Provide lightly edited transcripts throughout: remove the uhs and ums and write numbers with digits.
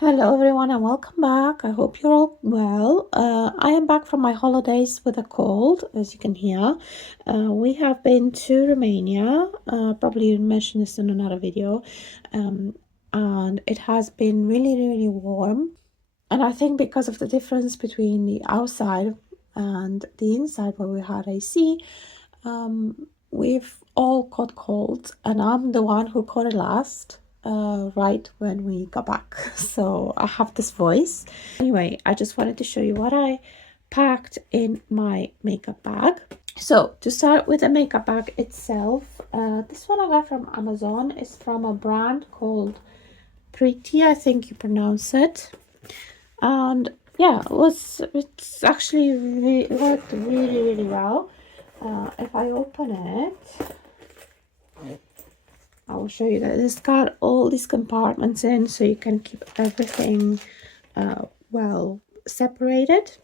Hello everyone and welcome back. I hope you're all well. I am back from my holidays with a cold, as you can hear. We have been to Romania. Probably mentioned this in another video. And it has been really warm. And I think because of the difference between the outside and the inside where we had AC, we've all caught colds, and I'm the one who caught it last, right when we got back. So I have this voice. Anyway, I just wanted to show you what I packed in my makeup bag. So to start with the makeup bag itself, this one I got from Amazon. Is from a brand called Pretty, I think you pronounce it. And yeah, it's actually worked really well. If I open it, I will show you that it's got all these compartments in, so you can keep everything well separated.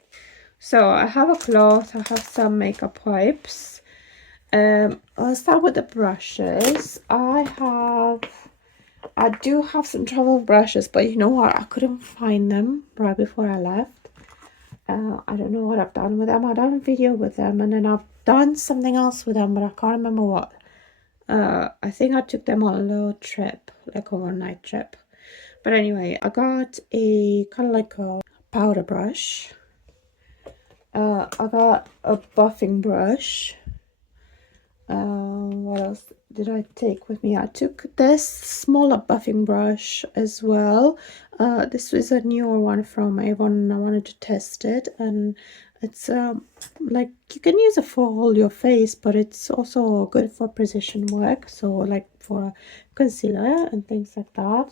So I have a cloth, I have some makeup wipes. I'll start with the brushes. I do have some travel brushes, but you know what, I couldn't find them right before I left. I don't know what I've done with them. I've done a video with them, and then I've done something else with them, but I can't remember what. I think I took them on a little trip, like overnight trip. But anyway, I got a kind of like a powder brush. I got a buffing brush. What else did I take with me? I took this smaller buffing brush as well. This was a newer one from Avon, and I wanted to test it. And it's like you can use it for all your face, but it's also good for precision work, so like for concealer and things like that.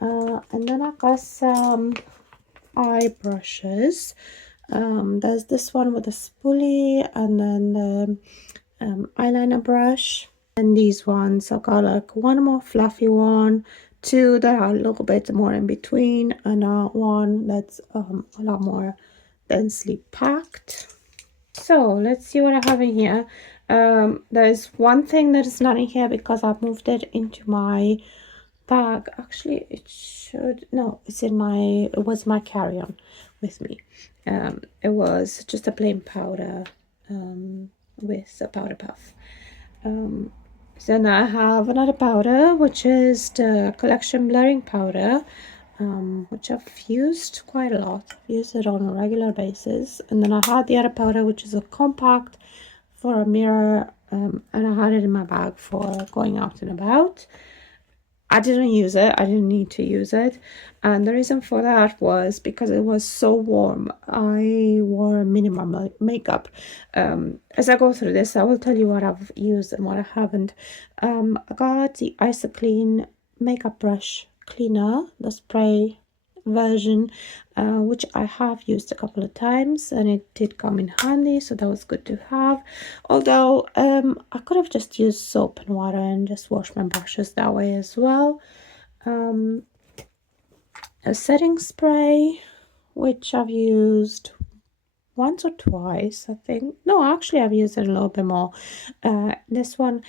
And then I got some eye brushes. There's this one with a spoolie, and then the eyeliner brush, and these ones I got like one more fluffy one, two that are a little bit more in between, and one that's a lot more densely packed. So let's see what I have in here. There's one thing that is not in here because I've moved it into my bag. Actually, it was my carry-on with me. It was just a plain powder with a powder puff. Then I have another powder, which is the collection blurring powder, which I've used quite a lot. I've used it on a regular basis. And then I had the other powder, which is a compact for a mirror, and I had it in my bag for going out and about. I didn't use it. I didn't need to use it. And the reason for that was because it was so warm. I wore minimum makeup. As I go through this, I will tell you what I've used and what I haven't. I got the Isoclean makeup brush cleaner, the spray version, which I have used a couple of times, and it did come in handy, so that was good to have. Although I could have just used soap and water and just washed my brushes that way as well. A setting spray, which I've used once or twice, I think. No, actually I've used it a little bit more. This one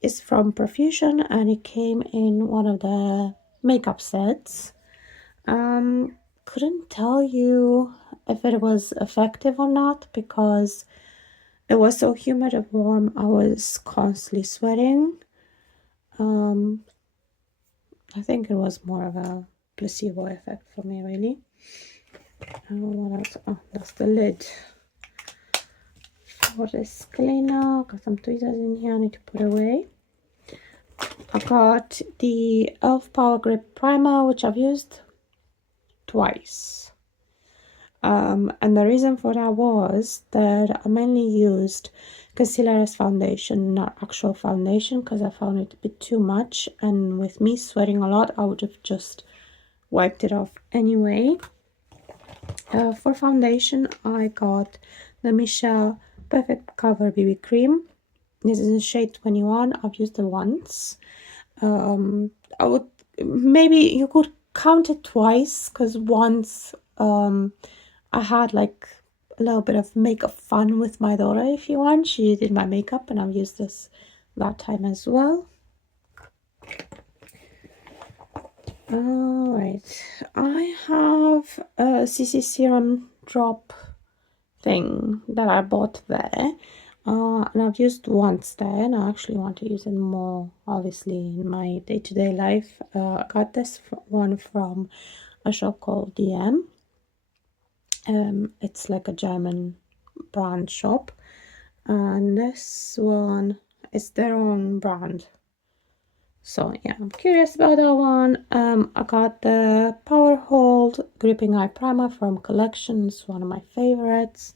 is from Profusion, and it came in one of the makeup sets. Couldn't tell you if it was effective or not because it was so humid and warm. I was constantly sweating. I think it was more of a placebo effect for me, really. What else? Oh, that's the lid for this cleaner. Got some tweezers in here I need to put away. I got the e.l.f. Power Grip Primer, which I've used twice. And the reason for that was that I mainly used concealer as foundation, not actual foundation, because I found it a bit too much, and with me sweating a lot I would have just wiped it off anyway. For foundation, I got the Michelle Perfect Cover BB Cream. This is in shade 21. I've used it once. I would, maybe you could count it twice, because once I had like a little bit of makeup fun with my daughter, if you want. She did my makeup, and I've used this that time as well. All right, I have a CC serum drop thing that I bought there, and I've used once there, and I actually want to use it more, obviously, in my day-to-day life. I got this one from a shop called DM. It's like a German brand shop, and this one is their own brand. So yeah, I'm curious about that one. I got the Power Hold Gripping Eye Primer from Collections, one of my favorites.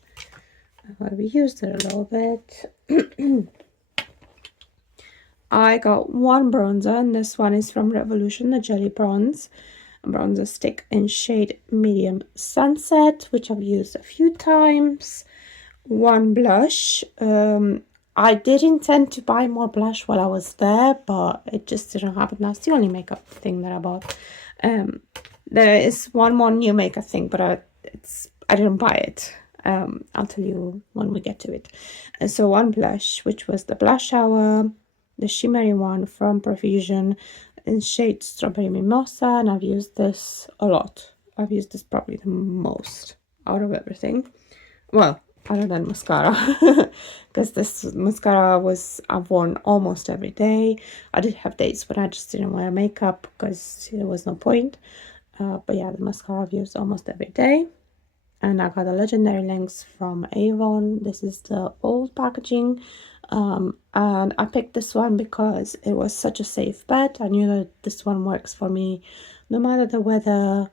I've already used it a little bit. I got one bronzer, and this one is from Revolution, the Jelly Bronze. A bronzer stick in shade Medium Sunset, which I've used a few times. One blush. I did intend to buy more blush while I was there, but it just didn't happen. That's the only makeup thing that I bought. There is one more new makeup thing, but I didn't buy it. I'll tell you when we get to it. And so one blush, which was the Blush Hour, the shimmery one from Profusion in shade Strawberry Mimosa, and I've used this a lot. I've used this probably the most out of everything. Well, other than mascara, because this mascara I've worn almost every day. I did have days when I just didn't wear makeup because there was no point. But yeah, the mascara I've used almost every day. And I got a Legendary Lengths from Avon. This is the old packaging. And I picked this one because it was such a safe bet. I knew that this one works for me no matter the weather,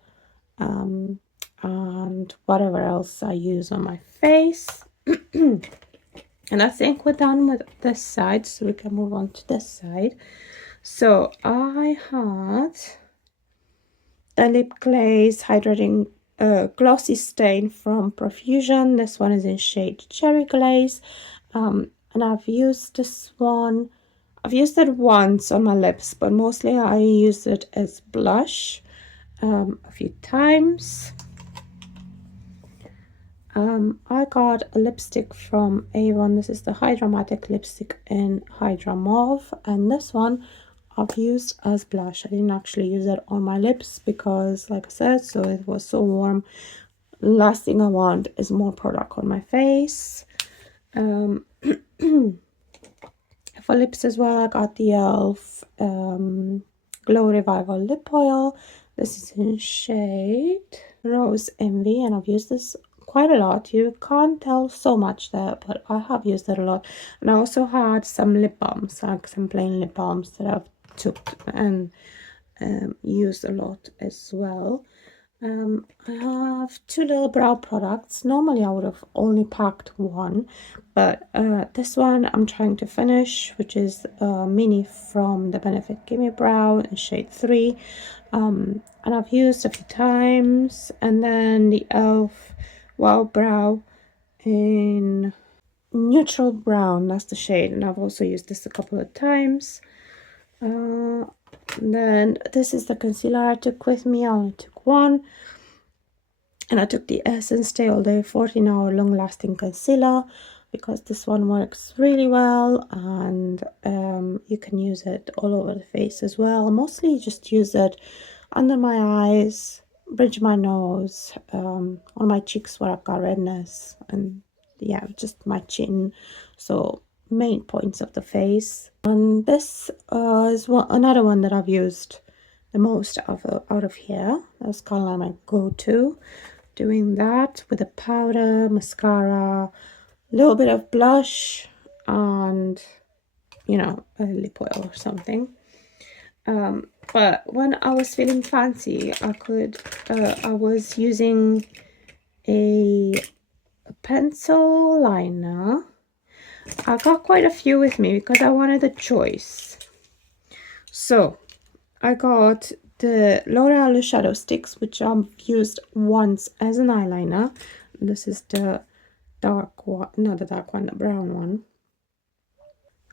and whatever else I use on my face. And I think we're done with this side, so we can move on to this side. So I had a lip glaze hydrating glossy stain from Profusion. This one is in shade Cherry Glaze, and I've used this one. I've used it once on my lips, but mostly I use it as blush a few times. I got a lipstick from Avon. This is the Hydramatic lipstick in Hydra Mauve, and this one I've used as blush. I didn't actually use it on my lips because, like I said, so it was so warm. Last thing I want is more product on my face. For lips as well, I got the e.l.f. Glow Revival Lip Oil. This is in shade Rose Envy, and I've used this quite a lot. You can't tell so much there, but I have used it a lot. And I also had some lip balms, like some plain lip balms that I've took and used a lot as well. I have two little brow products. Normally I would have only packed one, but this one I'm trying to finish, which is a mini from the Benefit Gimme Brow in shade 3. And I've used a few times. And then the e.l.f. Wow Brow in neutral brown, that's the shade, and I've also used this a couple of times. Then this is the concealer I took with me. I only took one, and I took the Essence Stay All Day 14-hour long lasting concealer because this one works really well, and you can use it all over the face as well. I mostly just use it under my eyes, bridge my nose, on my cheeks where I've got redness, and yeah, just my chin. So main points of the face. And this is another one that I've used the most out of here. That's kind of like my go-to. Doing that with a powder, mascara, a little bit of blush, and you know, a lip oil or something. But when I was feeling fancy, I was using a pencil liner. I got quite a few with me because I wanted a choice. So I got the L'Oreal Shadow Sticks, which I've used once as an eyeliner. This is the dark one, not the dark one, the brown one.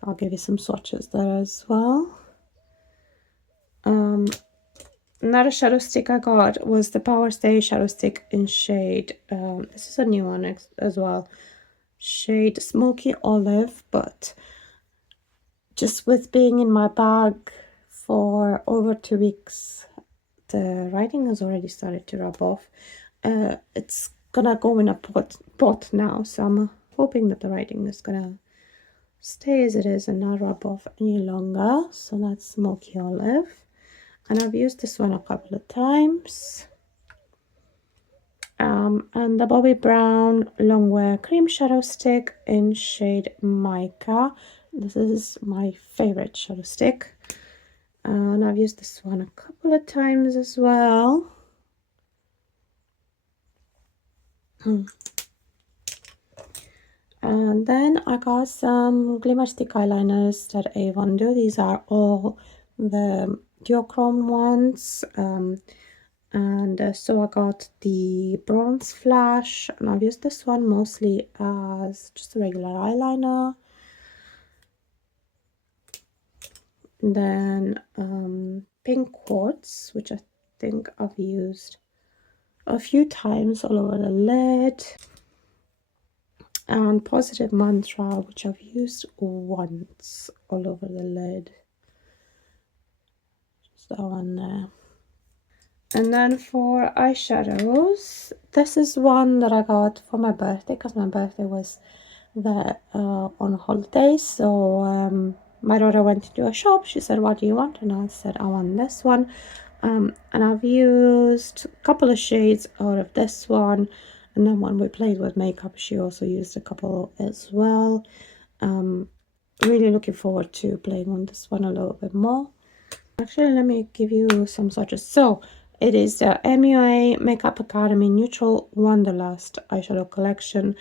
I'll give you some swatches there as well. Another shadow stick I got was the Power Stay Shadow Stick in shade, this is a new one as well, shade Smoky Olive, but just with being in my bag for over 2 weeks, the writing has already started to rub off. It's gonna go in a pot now, so I'm hoping that the writing is gonna stay as it is and not rub off any longer. So that's smoky olive, and I've used this one a couple of times. And the Bobbi Brown Longwear Cream Shadow Stick in shade Mica. This is my favorite shadow stick. And I've used this one a couple of times as well. And then I got some glimmer stick eyeliners that Avon do. These are all the duochrome ones. And so I got the bronze flash, and I've used this one mostly as just a regular eyeliner. And then pink quartz, which I think I've used a few times all over the lid, and positive mantra, which I've used once all over the lid. Just that one there. And then for eyeshadows, this is one that I got for my birthday, because my birthday was there on holidays. So my daughter went to a shop. She said, what do you want? And I said, I want this one. And I've used a couple of shades out of this one. And then when we played with makeup, she also used a couple as well. Really looking forward to playing on this one a little bit more. Actually, let me give you some swatches. So it is the MUA Makeup Academy Neutral Wanderlust eyeshadow collection.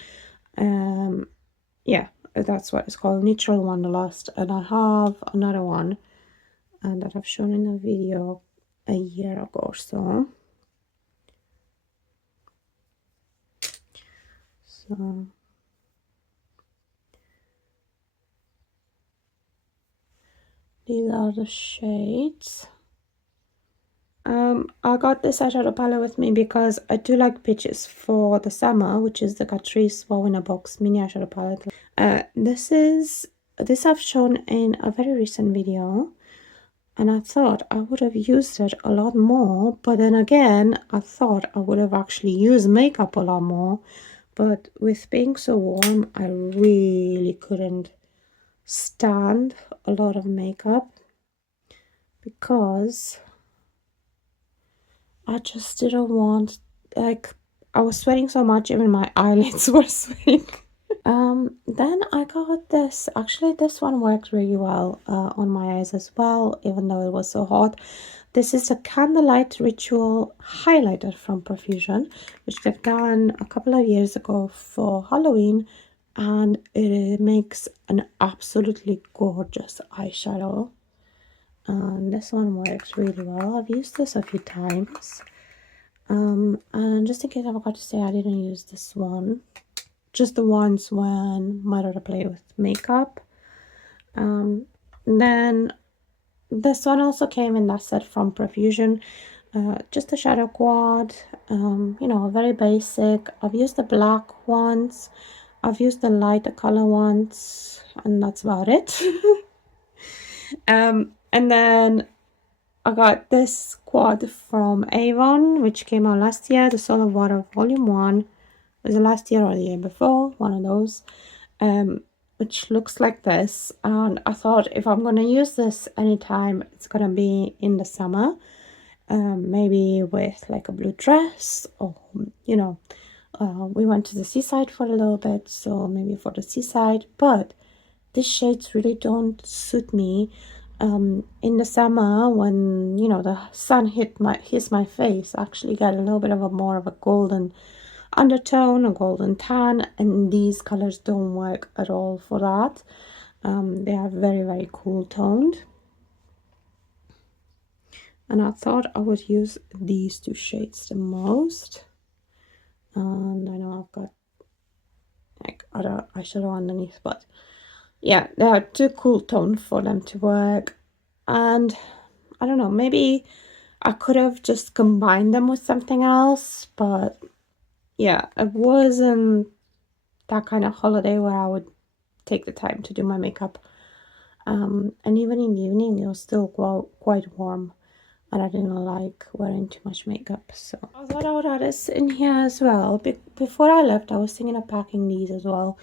Yeah, that's what it's called, Neutral Wanderlust. And I have another one that I've shown in a video a year ago or so. So these are the shades. I got this eyeshadow palette with me because I do like Peaches for the summer, which is the Catrice Wow in a Box mini eyeshadow palette. This I've shown in a very recent video, and I thought I would have used it a lot more, but then again, I thought I would have actually used makeup a lot more, but with being so warm, I really couldn't stand a lot of makeup because I just didn't want, like, I was sweating so much, even my eyelids were sweating. Then I got this. Actually, this one worked really well on my eyes as well, even though it was so hot. This is a Candlelight Ritual highlighter from Profusion, which they've done a couple of years ago for Halloween, and it makes an absolutely gorgeous eyeshadow. And this one works really well. I've used this a few times. And just in case I forgot to say, I didn't use this one. Just the ones when my daughter played with makeup. Then this one also came in that set from Profusion. Just a shadow quad, you know, very basic. I've used the black ones. I've used the lighter color ones, and that's about it. And then I got this quad from Avon, which came out last year, the Soul of Water Volume 1. Was it last year or the year before? One of those. Which looks like this. And I thought if I'm going to use this anytime, it's going to be in the summer. Maybe with like a blue dress, or, you know, we went to the seaside for a little bit, so maybe for the seaside. But these shades really don't suit me in the summer when, you know, the sun hits my face. I actually get a little bit of a more of a golden undertone, a golden tan, and these colors don't work at all for that. They are very, very cool toned, and I thought I would use these two shades the most. And I know I've got like other eyeshadow underneath, but yeah, they are too cool toned for them to work. And I don't know, maybe I could have just combined them with something else, but yeah, it wasn't that kind of holiday where I would take the time to do my makeup. And even in the evening, it was still quite warm. and I didn't like wearing too much makeup. So I thought I would add this in here as well. Before I left, I was thinking of packing these as well.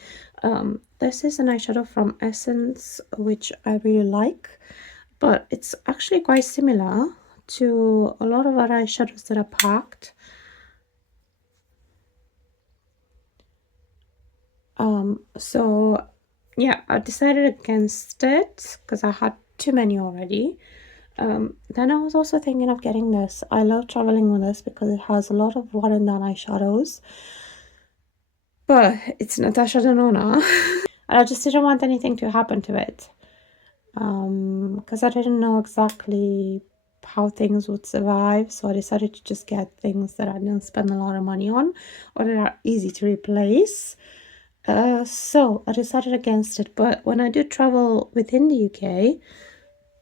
This is an eyeshadow from Essence, which I really like, but it's actually quite similar to a lot of other eyeshadows that are packed. So yeah, I decided against it because I had too many already. Then I was also thinking of getting this. I love traveling with this because it has a lot of one and done eyeshadows, but it's Natasha Denona. And I just didn't want anything to happen to it, because I didn't know exactly how things would survive, so I decided to just get things that I didn't spend a lot of money on or that are easy to replace. So I decided against it. But when I do travel within the UK,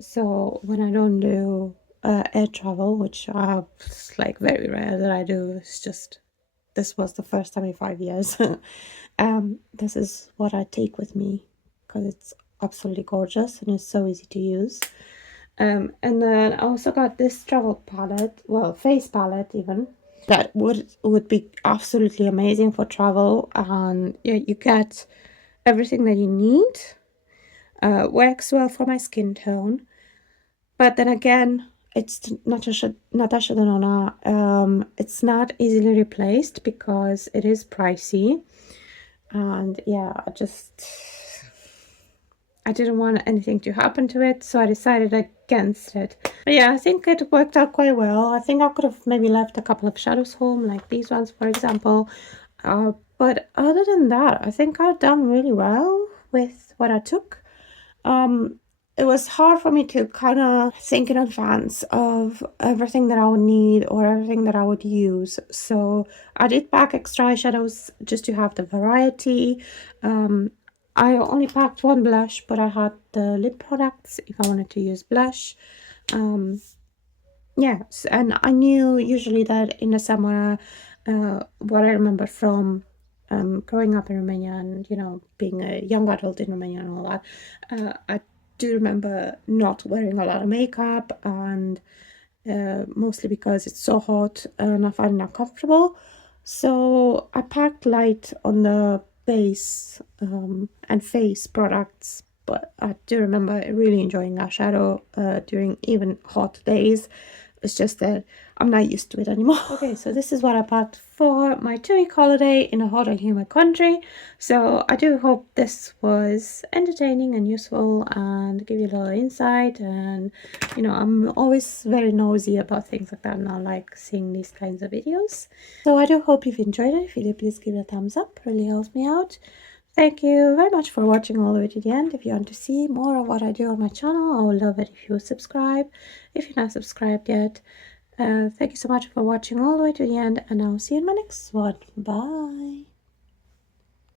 so when I don't do air travel, which it's like very rare that I do, it's just this was the first time in 5 years. This is what I take with me because it's absolutely gorgeous and it's so easy to use. And then I also got this travel palette, well, face palette even, that would be absolutely amazing for travel. And yeah, you get everything that you need. Works well for my skin tone. But then again, it's Natasha Denona. It's not easily replaced because it is pricey. And yeah, I didn't want anything to happen to it, so I decided against it. But yeah, I think it worked out quite well. I think I could have maybe left a couple of shadows home, like these ones, for example. But other than that, I think I've done really well with what I took. It was hard for me to kind of think in advance of everything that I would need or everything that I would use. So I did pack extra eyeshadows just to have the variety. I only packed one blush, but I had the lip products if I wanted to use blush. Yes, and I knew usually that in the summer, what I remember from growing up in Romania and, being a young adult in Romania and all that, I do remember not wearing a lot of makeup, and mostly because it's so hot and I find it uncomfortable. So I packed light on the base and face products, but I do remember really enjoying eyeshadow during even hot days. It's just that I'm not used to it anymore. Okay, so this is what I packed for my 2-week holiday in a hot and humid country. So I do hope this was entertaining and useful and give you a little insight. And I'm always very nosy about things like that, and I like seeing these kinds of videos. So I do hope you've enjoyed it. If you did, please give it a thumbs up. It really helps me out. Thank you very much for watching all the way to the end. If you want to see more of what I do on my channel, I would love it if you would subscribe. If you're not subscribed yet, thank you so much for watching all the way to the end, and I'll see you in my next one. Bye.